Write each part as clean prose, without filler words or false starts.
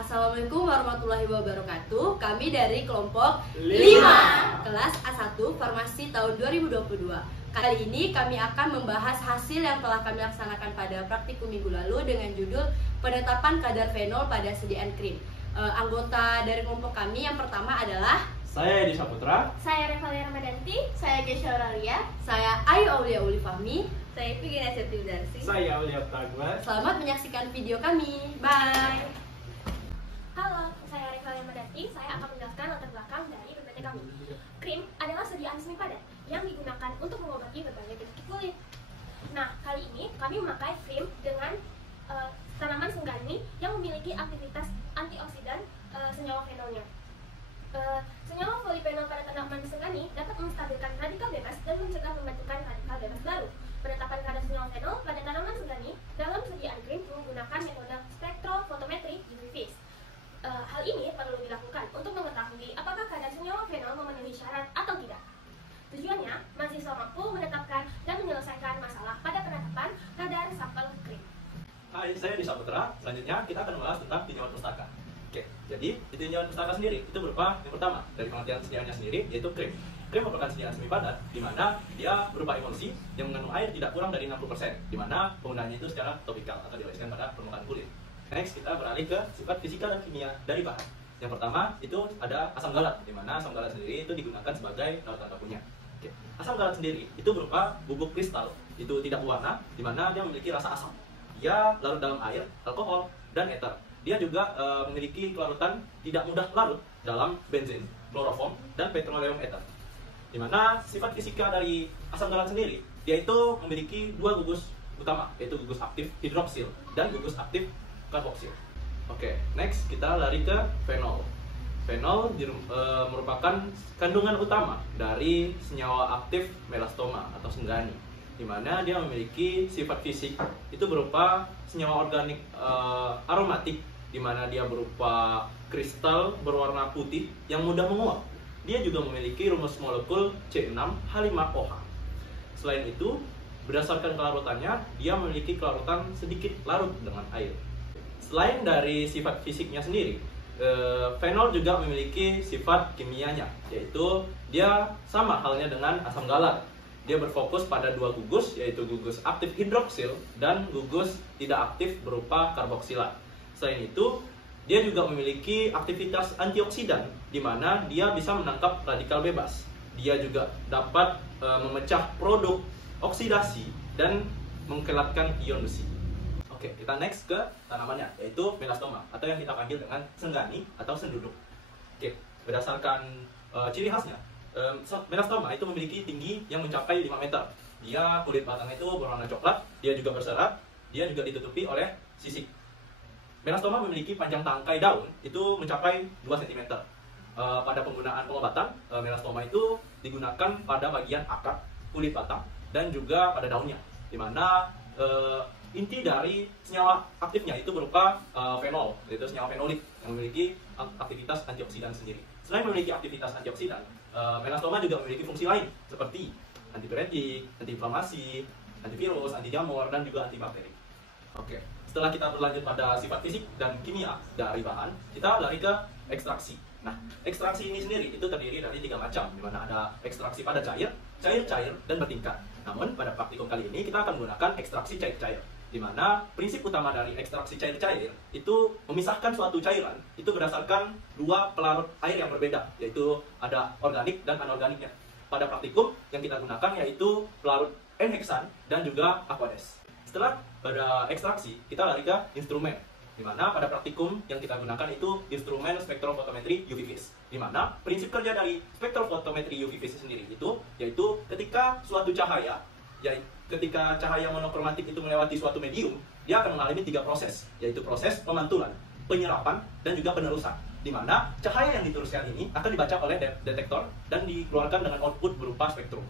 Assalamualaikum warahmatullahi wabarakatuh. Kami dari kelompok 5 kelas A1 Farmasi tahun 2022. Kali ini kami akan membahas hasil yang telah kami laksanakan pada praktikum minggu lalu dengan judul penetapan kadar fenol pada sediaan krim. Anggota dari kelompok kami yang pertama adalah saya Edi Saputra, saya Revalia Ramadanti, saya Gesha Aurelia, saya Ayu Aulia Uli Fahmi, saya Vigina Septi Darsi. saya Aulia Tagwa. Selamat menyaksikan video kami. Bye. Halo, saya Revalia Ramadanti. Saya akan menjelaskan latar belakang dari PPT kami. Krim adalah sediaan semi padat yang digunakan untuk mengobati berbagai penyakit kulit. Nah, kali ini kami memakai krim dengan tanaman senggani yang memiliki aktivitas antioksidan senyawa fenolnya. Senyawa polifenol pada tanaman senggani dapat menstabilkan radikal bebas dan mencegah pembentukan radikal bebas baru. Penetapan kadar senyawa fenol pada tanaman senggani dalam sediaan krim menggunakan metode spektrofotometri UV phase. Hal ini perlu dilakukan untuk mengetahui apakah kadar senyawa fenol memenuhi syarat atau tidak. Tujuannya, mahasiswa mampu menetapkan dan menyelesaikan masalah pada penetapan kadar sampel krim. Hai, saya Edi Saputra. Selanjutnya kita akan membahas tentang tinjauan pustaka. Oke, jadi di tinjauan pustaka sendiri itu berupa yang pertama dari pengertian sediaannya sendiri yaitu krim. Krim merupakan sediaan semi padat di mana dia berupa emulsi yang mengandung air tidak kurang dari 60%, di mana penggunaannya itu secara topikal atau dioleskan pada permukaan kulit. Next, kita beralih ke sifat fisika dan kimia dari bahan. Yang pertama itu ada asam galat, di mana asam galat sendiri itu digunakan sebagai larutan bakunya. Oke. Asam galat sendiri itu berupa bubuk kristal, itu tidak berwarna, di mana dia memiliki rasa asam. Dia larut dalam air, alkohol, dan ether. Dia juga memiliki kelarutan tidak mudah larut dalam benzin, kloroform, dan petroleum ether. Di mana sifat fisika dari asam galat sendiri, dia itu memiliki dua gugus utama, yaitu gugus aktif hidroksil dan gugus aktif karboksil. Oke, next kita lari ke fenol. Fenol merupakan kandungan utama dari senyawa aktif melastoma atau senggani, di mana dia memiliki sifat fisik itu berupa senyawa organik aromatik, di mana dia berupa kristal berwarna putih yang mudah menguap. Dia juga memiliki rumus molekul C6H5OH. Selain itu, berdasarkan kelarutannya, dia memiliki kelarutan sedikit larut dengan air. Selain dari sifat fisiknya sendiri, fenol juga memiliki sifat kimianya, yaitu dia sama halnya dengan asam galat. Dia berfokus pada dua gugus, yaitu gugus aktif hidroksil dan gugus tidak aktif berupa karboksilat. Selain itu, dia juga memiliki aktivitas antioksidan, di mana dia bisa menangkap radikal bebas. Dia juga dapat memecah produk oksidasi dan mengkelatkan ion besi. Oke, kita next ke tanamannya, yaitu melastoma atau yang kita panggil dengan senggani atau senduduk. Oke, berdasarkan ciri khasnya, melastoma itu memiliki tinggi yang mencapai 5 meter. Dia kulit batangnya itu berwarna coklat, dia juga berserat, dia juga ditutupi oleh sisik. Melastoma memiliki panjang tangkai daun itu mencapai 2 cm. Pada penggunaan pengobatan, melastoma itu digunakan pada bagian akar, kulit batang, dan juga pada daunnya, di mana inti dari senyawa aktifnya itu berupa fenol, yaitu senyawa fenolik yang memiliki aktivitas antioksidan sendiri. Selain memiliki aktivitas antioksidan, melastoma juga memiliki fungsi lain seperti antipiretik, antiinflamasi, antivirus, anti jamur, dan juga antibakteri. Oke, setelah kita berlanjut pada sifat fisik dan kimia dari bahan, kita lari ke ekstraksi. Nah, ekstraksi ini sendiri itu terdiri dari 3 macam, di mana ada ekstraksi pada cair, cair-cair, dan bertingkat. Namun pada praktikum kali ini kita akan menggunakan ekstraksi cair-cair, di mana prinsip utama dari ekstraksi cair-cair itu memisahkan suatu cairan itu berdasarkan 2 pelarut air yang berbeda, yaitu ada organik dan anorganiknya. Pada praktikum yang kita gunakan yaitu pelarut N-heksan dan juga Aquades. Setelah pada ekstraksi, kita lari ke instrumen, di mana pada praktikum yang kita gunakan itu instrumen spektrofotometri UV phase, di mana prinsip kerja dari spektrofotometri UV phase sendiri itu yaitu ketika suatu cahaya, ketika cahaya monokromatik itu melewati suatu medium, dia akan mengalami 3 proses, yaitu proses pemantulan, penyerapan, dan juga penerusan, di mana cahaya yang diteruskan ini akan dibaca oleh detektor dan dikeluarkan dengan output berupa spektrum.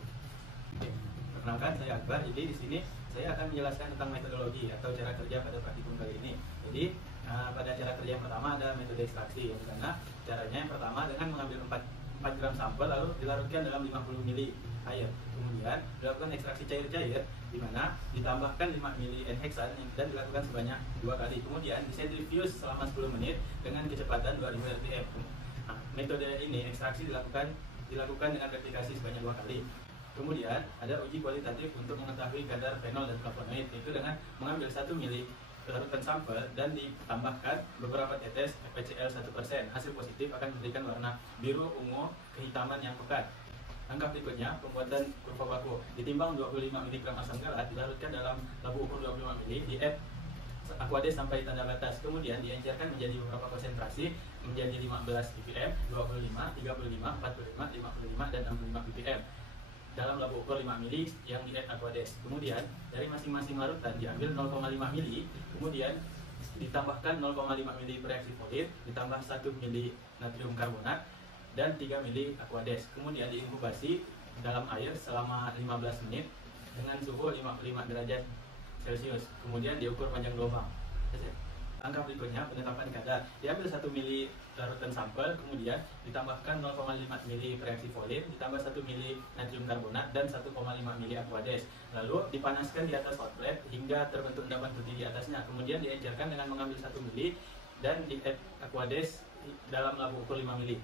Perkenalkan, saya Akbar. Jadi di sini saya akan menjelaskan tentang metodologi atau cara kerja pada praktikum kali ini. Jadi pada cara kerja yang pertama ada metode ekstraksi, yang mana caranya yang pertama dengan mengambil 4 4 gram sampel lalu dilarutkan dalam 50 ml air. Kemudian dilakukan ekstraksi cair-cair di mana ditambahkan 5 ml N-heksan dan dilakukan sebanyak 2 kali. Kemudian disentrifuge selama 10 menit dengan kecepatan 2000 rpm. Nah, metode ini ekstraksi dilakukan dengan replikasi sebanyak 2 kali. Kemudian ada uji kualitatif untuk mengetahui kadar fenol dan flavonoid, yaitu dengan mengambil 1 ml larutan sampel dan ditambahkan beberapa tetes FPCL 1%. Hasil positif akan memberikan warna biru ungu kehitaman yang pekat. Langkah berikutnya, pembuatan kurva baku. Ditimbang 25 mg asam galat, dilarutkan dalam labu ukur 25 ml, di add Aquades sampai tanda batas. Kemudian diencerkan menjadi beberapa konsentrasi menjadi 15 ppm, 25, 35, 45, 55, dan 65 ppm dalam labu ukur 5 ml yang di add Aquades. Kemudian dari masing-masing larutan diambil 0,5 ml, kemudian ditambahkan 0,5 ml pereaksi folit, ditambah 1 ml natrium karbonat dan 3 ml Aquades. Kemudian diinkubasi dalam air selama 15 menit dengan suhu 55 derajat Celcius. Kemudian diukur panjang gelombang. Langkah berikutnya, penetapan kadar. Diambil 1 ml larutan sampel, kemudian ditambahkan 0,5 ml pereaksi folit, ditambah 1 ml natrium karbonat dan 1,5 ml Aquades. Lalu dipanaskan di atas hot plate hingga terbentuk endapan putih di atasnya. Kemudian diencerkan dengan mengambil 1 ml dan di add Aquades dalam labu ukur 5 ml.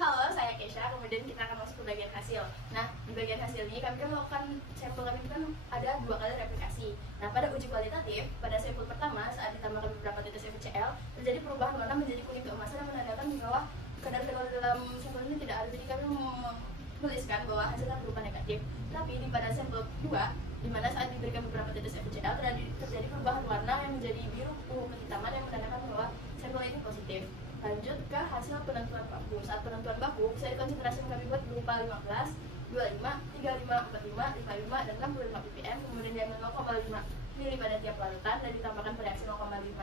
Halo, saya Kesha. Kemudian kita akan masuk ke bagian hasil. Nah, di bagian hasil ini kami kan melakukan sampel kami kan ada 2 kali replikasi. Nah, pada uji kualitatif, pada sampel pertama saat ditambahkan beberapa tetes FCL, terjadi perubahan warna menjadi kuning keemasan yang menandakan bahwa kadar fenol dalam sampel ini tidak ada. Jadi kami menuliskan bahwa hasilnya berupa negatif. Tapi di pada sampel kedua, di mana saat diberikan beberapa tetes FCL terjadi perubahan warna yang menjadi biru ungu kehitaman yang menandakan bahwa sampel ini positif. Lanjut ke hasil penentuan baku. Saat penentuan baku, saya konsentrasi yang kami buat berupa 15, 25, 35, 45, 55, dan 65 ppm. Kemudian diambil 0,5 ml pada tiap larutan dan ditambahkan reaksi 0,5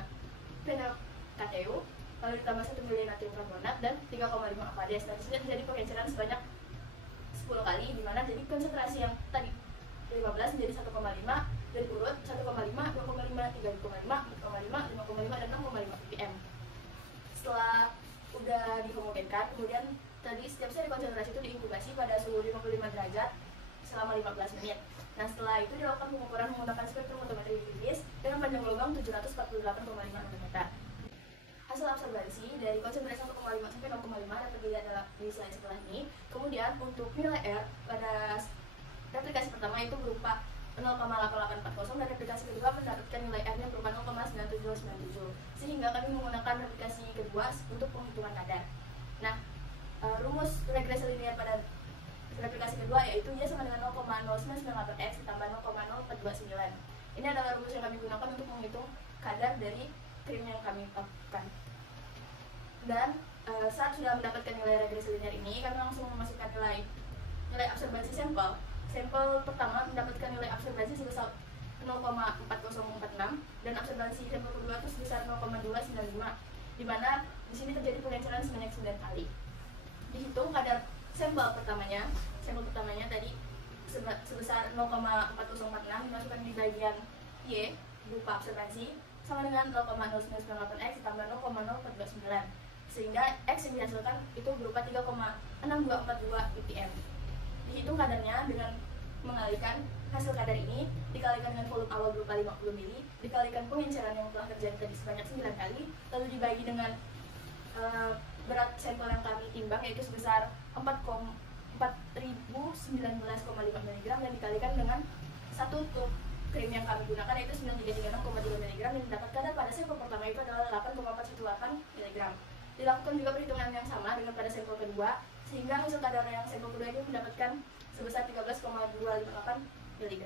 fenol KTU, lalu ditambah 1 ml natrium karbonat dan 3,5 Aquades. Dan disini terjadi pengenceran sebanyak 10 kali, di mana jadi konsentrasi yang tadi 15 menjadi 1,5 dari urut 1,5, 2,5, 3,5, 4,5, 5,5, dan 6,5 ppm. Setelah udah dihomogенkan, kemudian tadi setiap seri konsentrasi itu diinkubasi pada suhu 55 derajat selama 15 menit. Nah, setelah itu dilakukan pengukuran menggunakan spektrum fotometri Filis dengan panjang gelombang 748,5 nanometer. Hasil absorbansi dari konsentrasi 1,5 sampai 0,5 dapat dilihat di slide setelah ini. Kemudian untuk nilai R pada replikasi pertama itu berupa 0,8840 dan replikasi kedua mendapatkan nilai R-nya berupa 0,9797, sehingga kami menggunakan replikasi kedua untuk penghitungan kadar. Nah, rumus regresi linear pada replikasi kedua yaitu Y sama dengan 0,0998X ditambah 0,0429. Ini adalah rumus yang kami gunakan untuk menghitung kadar dari krim yang kami lakukan. Dan saat sudah mendapatkan nilai regresi linear ini, kami langsung memasukkan nilai absorbansi sampel. Sampel pertama mendapatkan nilai absorbansi sebesar 0,4046 dan absorbansi sampel kedua itu sebesar 0,295, di mana di sini terjadi pengenceran sebanyak 9 kali. Dihitung kadar sampel pertamanya tadi sebesar 0,4046 dimasukkan di bagian Y berupa absorbansi sama dengan 0,0998X ditambah 0,0429, sehingga X yang dihasilkan itu berupa 3,6242 ppm. Dihitung kadarnya dengan mengalihkan hasil kadar ini dikalikan dengan volume awal berupa 50 ml, dikalikan pengenceran yang telah terjadi tadi sebanyak 9 kali, lalu dibagi dengan berat sampel yang kami timbang yaitu sebesar 4019,5 mg dan dikalikan dengan 1 tub krim yang kami gunakan yaitu 9336,3 mg dan didapat kadar pada sampel pertama itu adalah 8,418 mg. Dilakukan juga perhitungan yang sama dengan pada sampel kedua, sehingga hasil kadar yang sampel kedua ini mendapatkan sebesar 13,258 mg.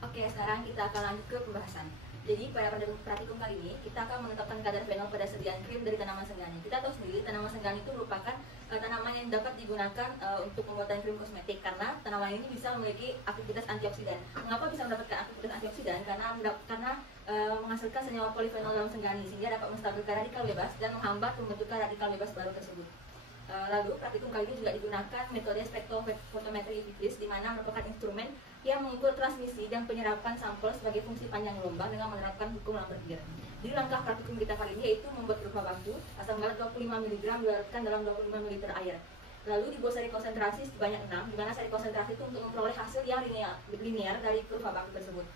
Oke, sekarang kita akan lanjut ke pembahasan. Jadi pada praktikum kali ini kita akan menetapkan kadar fenol pada sediaan krim dari tanaman senggani. Kita tahu sendiri tanaman senggani itu merupakan tanaman yang dapat digunakan untuk pembuatan krim kosmetik karena tanaman ini bisa memiliki aktivitas antioksidan. Mengapa bisa mendapatkan aktivitas antioksidan? Karena menghasilkan senyawa polifenol dalam senggani sehingga dapat menstabilkan radikal bebas dan menghambat pembentukan radikal bebas baru tersebut. Lalu praktikum kali ini juga digunakan metode spektrofotometri Filis, di mana merupakan instrumen yang mengukur transmisi dan penyerapan sampel sebagai fungsi panjang gelombang dengan menerapkan hukum Lambert-Beer. Jadi langkah praktikum kita kali ini yaitu membuat kurva baku asam galat 25 mg dilarutkan dalam 25 ml air. Lalu dibuat seri konsentrasi sebanyak 6, di mana seri konsentrasi itu untuk memperoleh hasil yang linear dari kurva baku tersebut.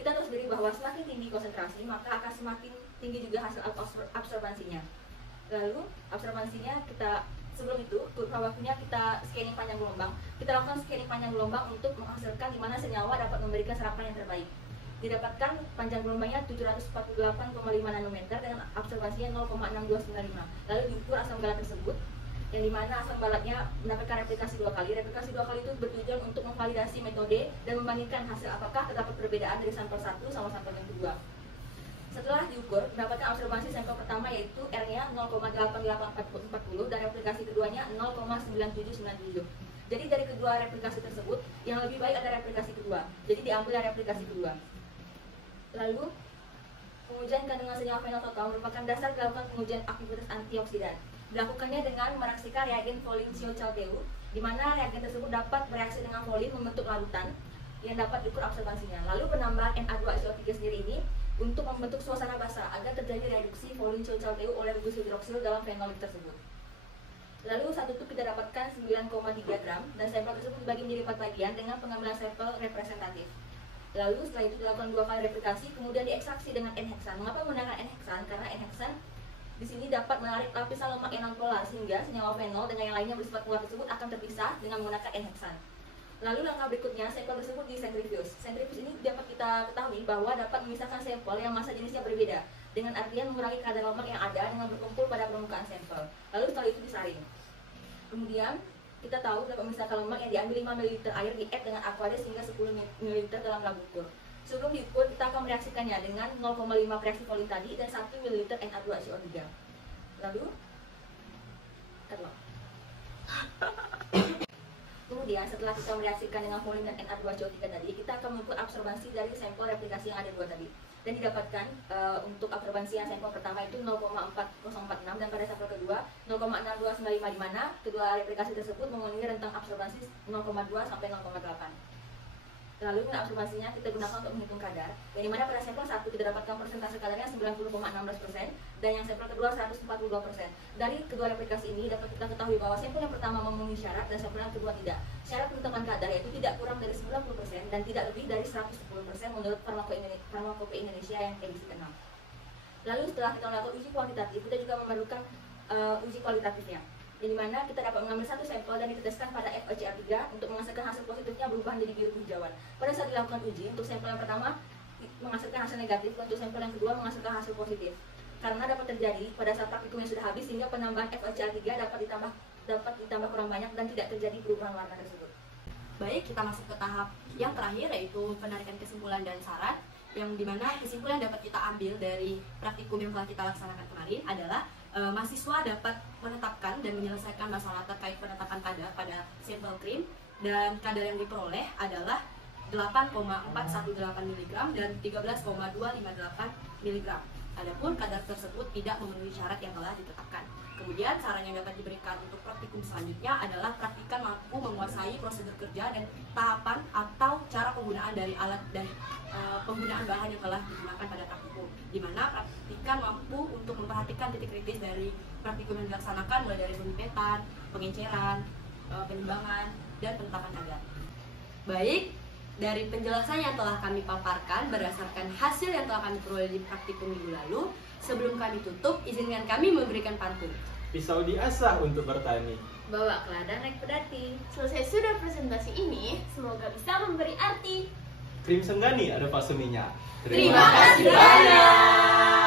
Kita tahu sendiri bahwa semakin tinggi konsentrasi, maka akan semakin tinggi juga hasil absorbansinya. Lalu absorbansinya sebelum itu kurva bakunya kita scanning panjang gelombang. Kita lakukan scanning panjang gelombang untuk menghasilkan di mana senyawa dapat memberikan serapan yang terbaik. Didapatkan panjang gelombangnya 748,5 nanometer dengan absorbansinya 0,6295. Lalu diukur asam balat tersebut, yang dimana asam balatnya mendapatkan replikasi 2 kali. Replikasi 2 kali itu bertujuan untuk memvalidasi metode dan membandingkan hasil apakah terdapat perbedaan dari sampel 1 sama sampel yang kedua. Setelah diukur, mendapatkan absorbansi sampel pertama yaitu R-nya 0,88440 dan replikasi keduanya 0,9797. Jadi dari kedua replikasi tersebut, yang lebih baik ada replikasi kedua. Jadi diambil dari replikasi kedua. Lalu, pengujian kandungan senyawa fenol total merupakan dasar dilakukan pengujian aktivitas antioksidan. Dilakukannya dengan mereaksikan reagen Folin-Ciocalteu, di mana reagen tersebut dapat bereaksi dengan folin membentuk larutan yang dapat diukur absorbansinya. Lalu penambahan Na2SO3 sendiri ini untuk membentuk suasana basah agar terjadi reduksi Folin-Ciocalteu oleh gugus hidroksil dalam fenolik tersebut. Lalu satu tube kita dapatkan 9,3 gram dan sampel tersebut dibagi menjadi 4 bagian dengan pengambilan sampel representatif. Lalu setelah itu dilakukan 2 kali replikasi, kemudian diekstraksi dengan N-heksan. Mengapa menggunakan N-heksan? Karena N-heksan di sini dapat menarik lapisan lemak yang non-polar sehingga senyawa fenol dengan yang lainnya bersifat polar tersebut akan terpisah dengan menggunakan N-heksan. Lalu langkah berikutnya, sampel tersebut disentrifuge. Sentrifuge ini dapat kita ketahui bahwa dapat memisahkan sampel yang massa jenisnya berbeda, dengan artian mengurangi kadar lemak yang ada dengan berkumpul pada permukaan sampel. Lalu setelah itu disaring. Kemudian kita tahu dapat memisahkan lemak yang diambil 5 ml air di-add dengan Aquades hingga 10 ml dalam lagu ukur. Sebelum diukur, kita akan mereaksikannya dengan 0,5 reaksi folin tadi dan 1 ml Na2CO3. Lalu, kemudian setelah kita mereaksikan dengan folin dan Na2CO3 tadi, kita akan mengukur absorbansi dari sampel replikasi yang ada 2 tadi. Dan didapatkan untuk absorbansi yang sampel pertama itu 0,4046 dan pada sampel kedua 0,6295, di mana kedua replikasi tersebut memenuhi rentang absorbansi 0,2 sampai 0,8. Lalu dengan absorbansinya kita gunakan untuk menghitung kadar, yang dimana pada sampel 1 kita dapatkan persentase kadarnya 90,16% dan yang sampel kedua 142%. Dari kedua replikasi ini dapat kita ketahui bahwa sampel yang pertama memenuhi syarat dan sampel yang kedua tidak. Syarat penentuan kadar yaitu tidak kurang dari 90% dan tidak lebih dari 110% menurut Farmakope Indonesia yang edisi ke-6. Lalu setelah kita melakukan uji kuantitatif, kita juga memerlukan uji kualitatifnya, yang dimana kita dapat mengambil satu sampel dan diteteskan pada FeCl3 untuk menghasilkan hasil positifnya berubah menjadi biru kehijauan. Pada saat dilakukan uji, untuk sampel yang pertama menghasilkan hasil negatif, dan untuk sampel yang kedua menghasilkan hasil positif. Karena dapat terjadi pada saat praktikum yang sudah habis, sehingga penambahan FeCl3 dapat ditambah kurang banyak dan tidak terjadi perubahan warna tersebut. Baik, kita masuk ke tahap yang terakhir, yaitu penarikan kesimpulan dan syarat, yang dimana kesimpulan yang dapat kita ambil dari praktikum yang telah kita laksanakan kemarin adalah mahasiswa dapat menetapkan dan menyelesaikan masalah terkait penetapan kadar pada sampel krim, dan kadar yang diperoleh adalah 8,418 mg dan 13,258 mg. Adapun kadar tersebut tidak memenuhi syarat yang telah ditetapkan. Kemudian saran yang dapat diberikan untuk praktikum selanjutnya adalah praktikan mampu menguasai prosedur kerja dan tahapan atau cara penggunaan dari alat dan penggunaan bahan yang telah digunakan pada praktikum, di mana praktikan mampu untuk memperhatikan titik kritis dari praktikum yang dilaksanakan, mulai dari penipetan, pengenceran, penimbangan, dan penetapan kadar. Baik, dari penjelasan yang telah kami paparkan berdasarkan hasil yang telah kami peroleh di praktikum minggu lalu, sebelum kami tutup, izinkan kami memberikan pantun. Pisau diasah untuk bertani, Bawa ke ladang naik pedati. Selesai sudah presentasi ini, semoga bisa memberi arti. krim Senggani ada fasuminya. Terima kasih banyak.